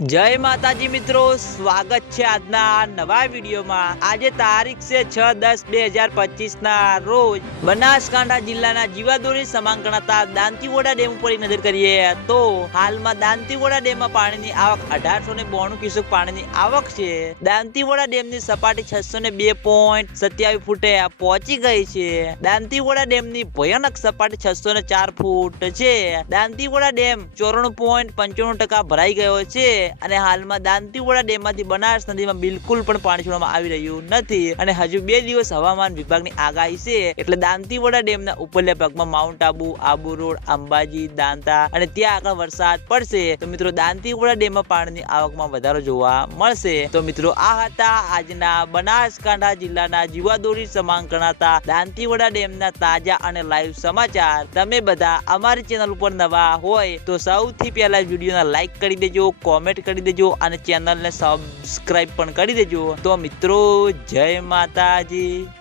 જય માતાજી મિત્રો, સ્વાગત છે આજના નવા વિડીયોમાં. આજે તારીખ છે છ દસ બે હજાર પચીસ ના રોજ બનાસકાંઠા જિલ્લાના જીવાદોરી સમાંગ ગણાતા દાંતીવોડા ડેમ ઉપર નજર કરીએ તો હાલમાં દાંતીવોડા ડેમમાં પાણીની આવક અઢારસો ને બોણું ક્યુસેક પાણીની આવક છે. દાંતીવોડા ડેમની સપાટી છસો ને બે પોઈન્ટ સત્યાવીસ ફૂટે પહોંચી ગઈ છે. દાંતીવોડા ડેમની ભયાનક સપાટી છસો ને ચાર ફૂટ છે. દાંતીવોડા ડેમ ચોરાણું પોઈન્ટ પંચાણું ટકા ભરાઈ ગયો છે. અને હાલમાં દાંતીવાડા ડેમમાંથી બનાસ નદીમાં બિલકુલ પણ પાણી છોડવામાં આવી રહ્યું નથી. અને હજુ બે દિવસ હવામાન વિભાગની આગાહી છે. એટલે દાંતીવાડા ડેમના ઉપરલા ભાગમાં માઉન્ટ આબુ આબુ રોડ, અંબાજી, દાંતા અને ત્યાં આગળ વરસાદ પડશે. તો મિત્રો, દાંતીવાડા ડેમમાં પાણીની આવકમાં વધારો જોવા મળશે. તો મિત્રો, આ હતા આજના બનાસકાંઠા જિલ્લાના જીવાદોરી સમાંગ ગણાતા દાંતીવોડા ડેમના તાજા અને લાઈવ સમાચાર. તમે બધા અમારી ચેનલ ઉપર નવા હોય તો સૌથી પહેલા વિડીયોને લાઈક કરી દેજો, કોમેન્ટ કરી દેજો અને ચેનલને સબસ્ક્રાઇબ પણ કરી દેજો. તો મિત્રો જય માતાજી.